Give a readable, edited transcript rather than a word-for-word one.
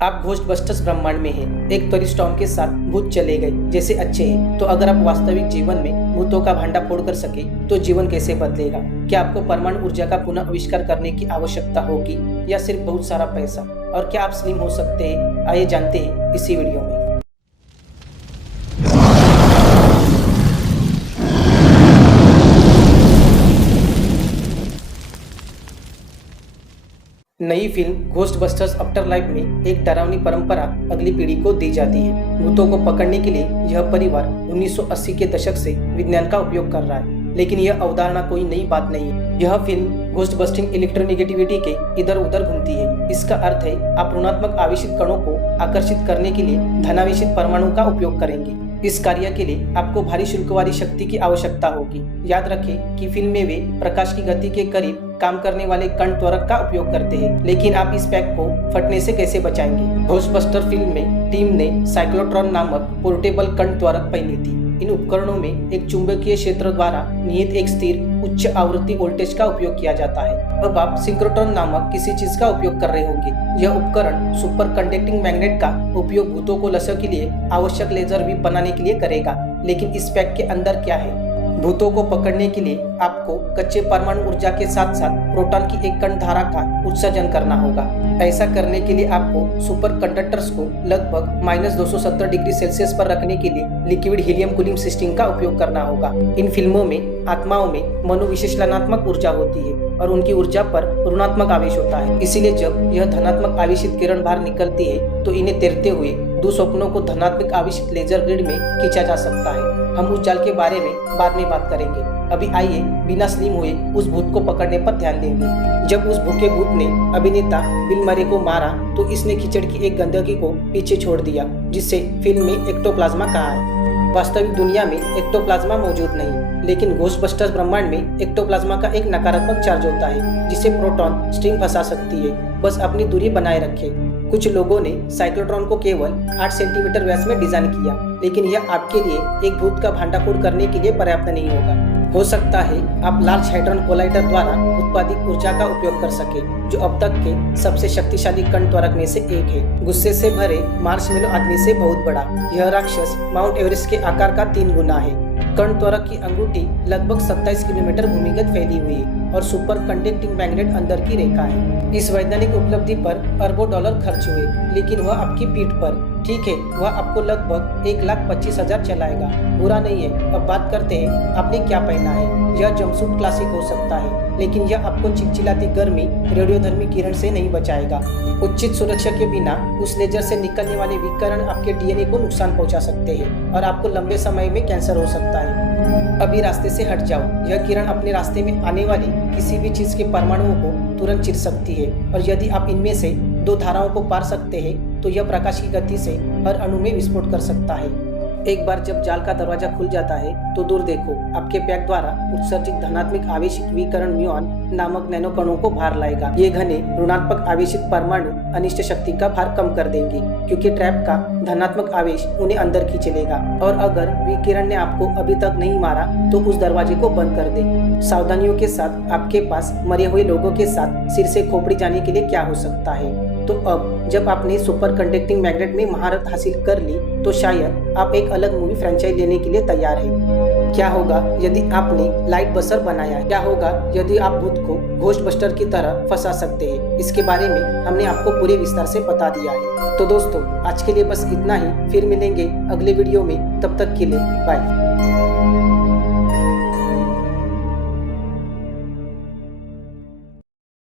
आप घोस्टबस्टर्स ब्रह्मांड में हैं, एक तो स्टॉर्म के साथ भूत चले गए जैसे अच्छे हैं। तो अगर आप वास्तविक जीवन में भूतों का भांडा फोड़ कर सके तो जीवन कैसे बदलेगा? क्या आपको परमाणु ऊर्जा का पुनः आविष्कार करने की आवश्यकता होगी या सिर्फ बहुत सारा पैसा? और क्या आप स्लिम हो सकते हैं? आइए जानते हैं इसी वीडियो में। नई फिल्म घोस्टबस्टर्स आफ्टर लाइफ में एक डरावनी परंपरा अगली पीढ़ी को दी जाती है। भूतों को पकड़ने के लिए यह परिवार 1980 के दशक से विज्ञान का उपयोग कर रहा है, लेकिन यह अवधारणा कोई नई बात नहीं है। यह फिल्म घोस्टबस्टिंग इलेक्ट्रोनेगेटिविटी के इधर उधर घूमती है। इसका अर्थ है आप ऋणात्मक आवेशित कणों को आकर्षित करने के लिए धनावेशित परमाणु का उपयोग करेंगे। इस कार्य के लिए आपको भारी शुल्क वाली शक्ति की आवश्यकता होगी। याद रखें कि फिल्म में वे प्रकाश की गति के करीब काम करने वाले कण त्वरक का उपयोग करते हैं, लेकिन आप इस पैक को फटने से कैसे बचाएंगे? घोस्टबस्टर फिल्म में टीम ने साइक्लोट्रॉन नामक पोर्टेबल कण त्वरक पहनी थी। इन उपकरणों में एक चुंबकीय क्षेत्र द्वारा निहित एक स्थिर उच्च आवृत्ति वोल्टेज का उपयोग किया जाता है। अब आप सिंक्रोट्रॉन नामक किसी चीज का उपयोग कर रहे होंगे। यह उपकरण सुपर कंडक्टिंग मैग्नेट का उपयोग भूतों को लक्ष्य के लिए आवश्यक लेजर बीम बनाने के लिए करेगा। लेकिन इस पैक के अंदर क्या है? भूतों को पकड़ने के लिए आपको कच्चे परमाणु ऊर्जा के साथ साथ प्रोटॉन की एक कण धारा का उत्सर्जन करना होगा। ऐसा करने के लिए आपको सुपर कंडक्टर्स को लगभग -270 डिग्री सेल्सियस पर रखने के लिए लिक्विड हीलियम कूलिंग सिस्टम का उपयोग करना होगा। इन फिल्मों में आत्माओं में मनोविश्लेषणात्मक ऊर्जा होती है और उनकी ऊर्जा पर ऋणात्मक आवेश होता है। इसीलिए जब यह धनात्मक आवेशित किरण बाहर निकलती है तो इन्हें तैरते हुए दुःस्वप्नों को धनात्मक आवेशित लेजर ग्रिड में खींचा जा सकता है। हम उस जाल के बारे में बाद में बात करेंगे। अभी आइए बिना स्लिम हुए उस भूत को पकड़ने पर ध्यान देंगे। जब उस भूखे भूत ने अभिनेता बिल मरे को मारा तो इसने कीचड़ की एक गंदगी को पीछे छोड़ दिया, जिसे फिल्म में एक्टोप्लाज्मा कहा है। वास्तविक दुनिया में एक्टोप्लाज्मा मौजूद नहीं, लेकिन घोस्टबस्टर्स ब्रह्मांड में एक्टोप्लाज्मा का एक नकारात्मक चार्ज होता है जिसे प्रोटॉन स्ट्रिंग फंसा सकती है। बस अपनी दूरी बनाए रखें। कुछ लोगों ने साइक्लोट्रॉन को केवल 8 सेंटीमीटर व्यास में डिजाइन किया, लेकिन यह आपके लिए एक भूत का भांडाफोड़ करने के लिए पर्याप्त नहीं होगा। हो सकता है आप लार्ज हाइड्रोन कोलाइडर द्वारा उत्पादित ऊर्जा का उपयोग कर सके, जो अब तक के सबसे शक्तिशाली कण त्वरक में से एक है। गुस्से से भरे मार्शमेलो आदमी से बहुत बड़ा, यह राक्षस माउंट एवरेस्ट के आकार का 3 गुना है। कण त्वरक की अंगूठी लगभग 27 किलोमीटर भूमिगत फैली हुई है और सुपर कंडक्टिंग मैग्नेट अंदर की रेखा है। इस वैज्ञानिक उपलब्धि पर अरबों डॉलर खर्च हुए, लेकिन वह आपकी पीठ पर, ठीक है, वह आपको लगभग 1,25,000 चलाएगा। बुरा नहीं है। अब बात करते हैं आपने क्या पहना है। यह जंपसूट क्लासिक हो सकता है, लेकिन यह आपको चिलचिलाती गर्मी रेडियोधर्मी किरण से नहीं बचाएगा। उचित सुरक्षा के बिना उस लेजर से निकलने वाले विकिरण आपके डीएनए को नुकसान पहुंचा सकते हैं और आपको लंबे समय में कैंसर हो सकता है। अभी रास्ते से हट जाओ। यह किरण अपने रास्ते में आने वाली किसी भी चीज के परमाणुओं को तुरंत चीर सकती है, और यदि आप इनमें से 2 धाराओं को पार सकते हैं तो यह प्रकाश की गति से हर अणु में विस्फोट कर सकता है। एक बार जब जाल का दरवाजा खुल जाता है तो दूर देखो, आपके पैक द्वारा उत्सर्जित धनात्मक आवेशित विकिरण म्यूऑन नामक नैनो कणों को बाहर लाएगा। ये घने ऋणात्मक आवेशित परमाणु अनिष्ट शक्ति का भार कम कर देंगे, क्योंकि ट्रैप का धनात्मक आवेश उन्हें अंदर खींच लेगा। और अगर विकिरण ने आपको अभी तक नहीं मारा तो उस दरवाजे को बंद कर दे। सावधानियों के साथ आपके पास मरे हुए लोगों के साथ सिर से खोपड़ी जाने के लिए क्या हो सकता है। तो अब जब आपने सुपर कंडक्टिंग मैग्नेट में महारत हासिल कर ली तो शायद आप एक अलग मूवी फ्रेंचाइज लेने के लिए तैयार हैं। क्या होगा यदि आपने लाइट बस्टर बनाया? क्या होगा यदि आप भूत को घोस्टबस्टर की तरह फंसा सकते हैं? इसके बारे में हमने आपको पूरे विस्तार से बता दिया है। तो दोस्तों, आज के लिए बस इतना ही। फिर मिलेंगे अगले वीडियो में। तब तक के लिए बाय।